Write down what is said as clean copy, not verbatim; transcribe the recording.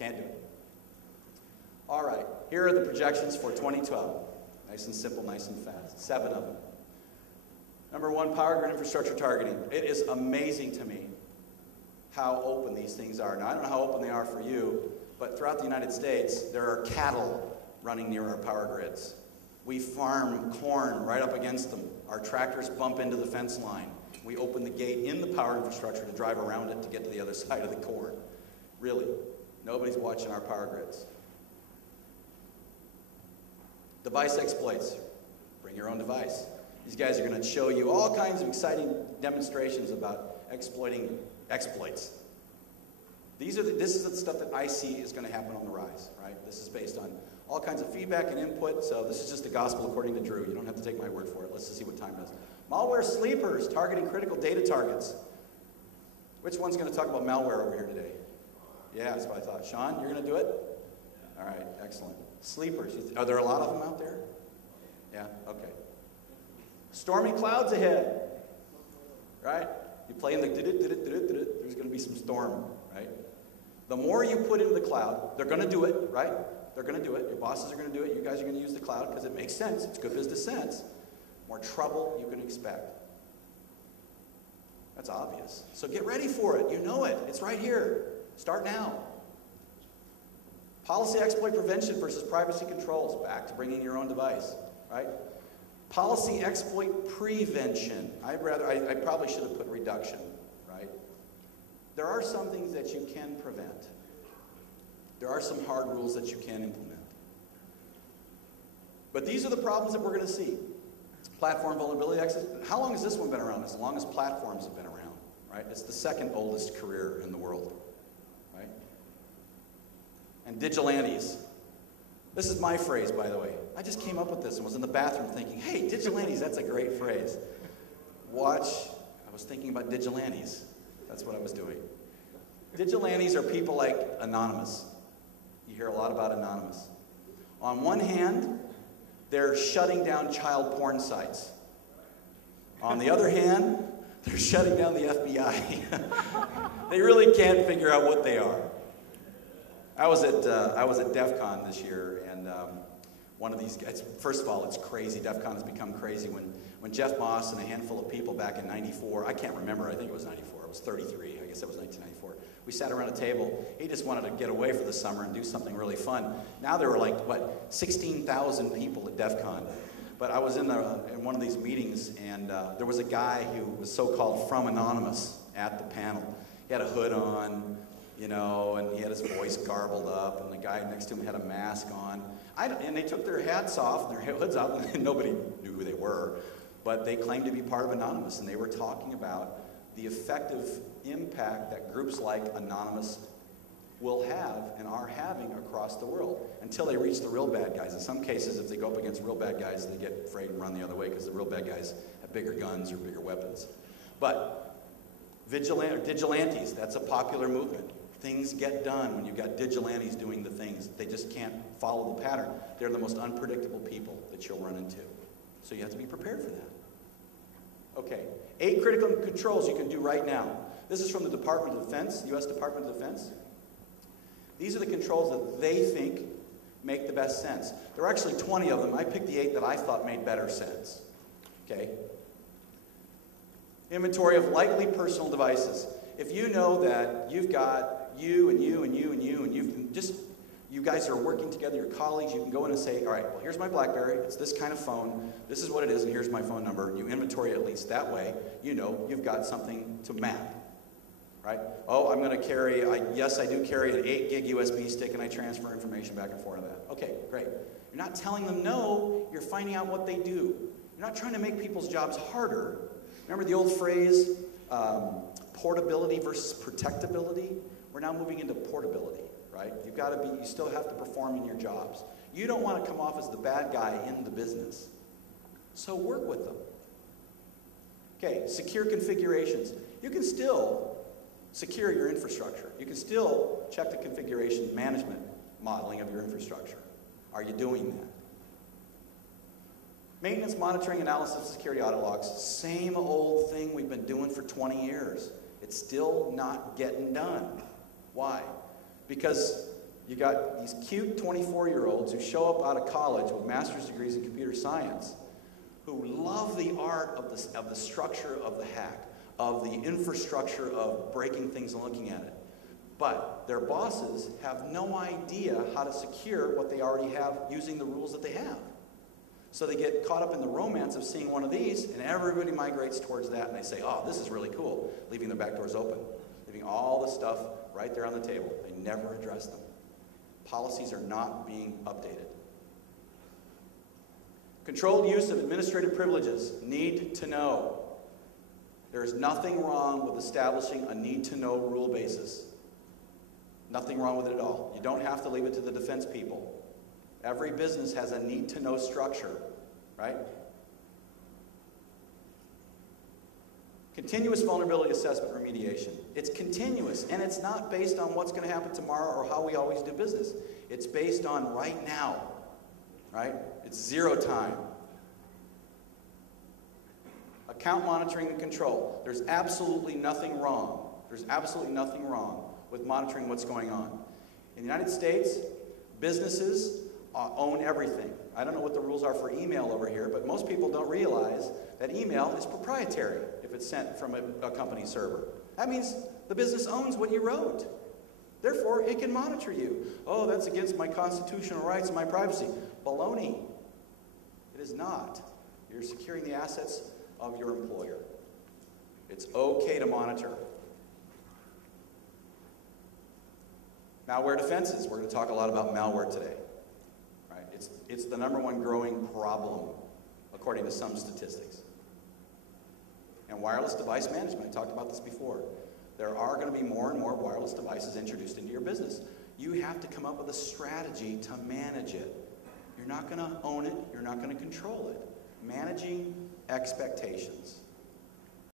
Can't do it. All right, here are the projections for 2012. Nice and simple, nice and fast. 7 of them. Number 1, power grid infrastructure targeting. It is amazing to me how open these things are. Now, I don't know how open they are for you, but throughout the United States, there are cattle running near our power grids. We farm corn right up against them. Our tractors bump into the fence line. We open the gate in the power infrastructure to drive around it to get to the other side of the corn. Really, nobody's watching our power grids. Device exploits. Bring your own device. These guys are going to show you all kinds of exciting demonstrations about exploiting exploits. This is the stuff that I see is going to happen on the rise, right? This is based on all kinds of feedback and input, so this is just the gospel according to Drew. You don't have to take my word for it. Let's just see what time does. Malware sleepers, targeting critical data targets. Which one's going to talk about malware over here today? Yeah, that's what I thought. Sean, you're going to do it? All right, excellent. Sleepers, are there a lot of them out there? Yeah, okay. Stormy clouds ahead, right? You play in the there's going to be some storm, right? The more you put into the cloud, they're going to do it, right? They're going to do it. Your bosses are going to do it. You guys are going to use the cloud because it makes sense. It's good business sense. More trouble you can expect. That's obvious. So get ready for it. You know it. It's right here. Start now. Policy exploit prevention versus privacy controls. Back to bringing your own device, right? Policy exploit prevention. I probably should have put reduction, right? There are some things that you can prevent. There are some hard rules that you can implement. But these are the problems that we're going to see. Platform vulnerability access. How long has this one been around? As long as platforms have been around, right? It's the second oldest career in the world, right? And vigilantes. This is my phrase, by the way. I just came up with this and was in the bathroom thinking, hey, vigilantes, that's a great phrase. Watch. I was thinking about vigilantes. That's what I was doing. Vigilantes are people like Anonymous. You hear a lot about Anonymous. On one hand, they're shutting down child porn sites. On the other hand, they're shutting down the FBI. They really can't figure out what they are. I was at DEF CON this year, and one of these guys, first of all, it's crazy. DEF CON has become crazy. When Jeff Moss and a handful of people back in 94, I can't remember, I think it was 94, it was 33, I guess it was 1994. We sat around a table. He just wanted to get away for the summer and do something really fun. Now there were like, 16,000 people at DEF CON. But I was in one of these meetings, and there was a guy who was so-called from Anonymous at the panel. He had a hood on, and he had his voice garbled up, and the guy next to him had a mask on. And they took their hats off, and their hoods off, and nobody knew who they were. But they claimed to be part of Anonymous, and they were talking about the effective impact that groups like Anonymous will have and are having across the world until they reach the real bad guys. In some cases, if they go up against real bad guys, they get afraid and run the other way because the real bad guys have bigger guns or bigger weapons. But vigilantes, that's a popular movement. Things get done when you've got vigilantes doing the things. They just can't follow the pattern. They're the most unpredictable people that you'll run into. So you have to be prepared for that. Okay, 8 critical controls you can do right now. This is from the Department of Defense, U.S. Department of Defense. These are the controls that they think make the best sense. There are actually 20 of them. I picked the 8 that I thought made better sense. Okay? Inventory of likely personal devices. If you know that you've got you and you and you and you and you guys are working together, your colleagues, you can go in and say, all right, well, here's my BlackBerry, it's this kind of phone, this is what it is, and here's my phone number. You inventory at least that way, you know you've got something to map, right? Oh, I'm going to carry, yes, I do carry an 8 gig USB stick, and I transfer information back and forth to that. Okay, great. You're not telling them no, you're finding out what they do. You're not trying to make people's jobs harder. Remember the old phrase, portability versus protectability? We're now moving into portability. Right? You still have to perform in your jobs. You don't want to come off as the bad guy in the business. So work with them. Okay, secure configurations. You can still secure your infrastructure. You can still check the configuration management modeling of your infrastructure. Are you doing that? Maintenance, monitoring, analysis, security audit logs. Same old thing we've been doing for 20 years. It's still not getting done. Why? Because You got these cute 24-year-olds who show up out of college with master's degrees in computer science who love the art of the structure of the hack, of the infrastructure of breaking things and looking at it. But their bosses have no idea how to secure what they already have using the rules that they have. So they get caught up in the romance of seeing one of these, and everybody migrates towards that, and they say, oh, this is really cool, leaving the back doors open, leaving all the stuff right there on the table. They never address them. Policies are not being updated. Controlled use of administrative privileges. Need to know. There is nothing wrong with establishing a need-to-know rule basis. Nothing wrong with it at all. You don't have to leave it to the defense people. Every business has a need-to-know structure, right? Continuous vulnerability assessment remediation. It's continuous, and it's not based on what's going to happen tomorrow or how we always do business. It's based on right now, right? It's zero time. Account monitoring and control. There's absolutely nothing wrong. There's absolutely nothing wrong with monitoring what's going on. In the United States, businesses own everything. I don't know what the rules are for email over here, but most people don't realize that email is proprietary if it's sent from a company server. That means the business owns what you wrote. Therefore, it can monitor you. Oh, that's against my constitutional rights and my privacy. Baloney. It is not. You're securing the assets of your employer. It's okay to monitor. Malware defenses. We're going to talk a lot about malware today. Right? It's the #1 growing problem, according to some statistics. And wireless device management. I talked about this before. There are going to be more and more wireless devices introduced into your business. You have to come up with a strategy to manage it. You're not going to own it. You're not going to control it. Managing expectations.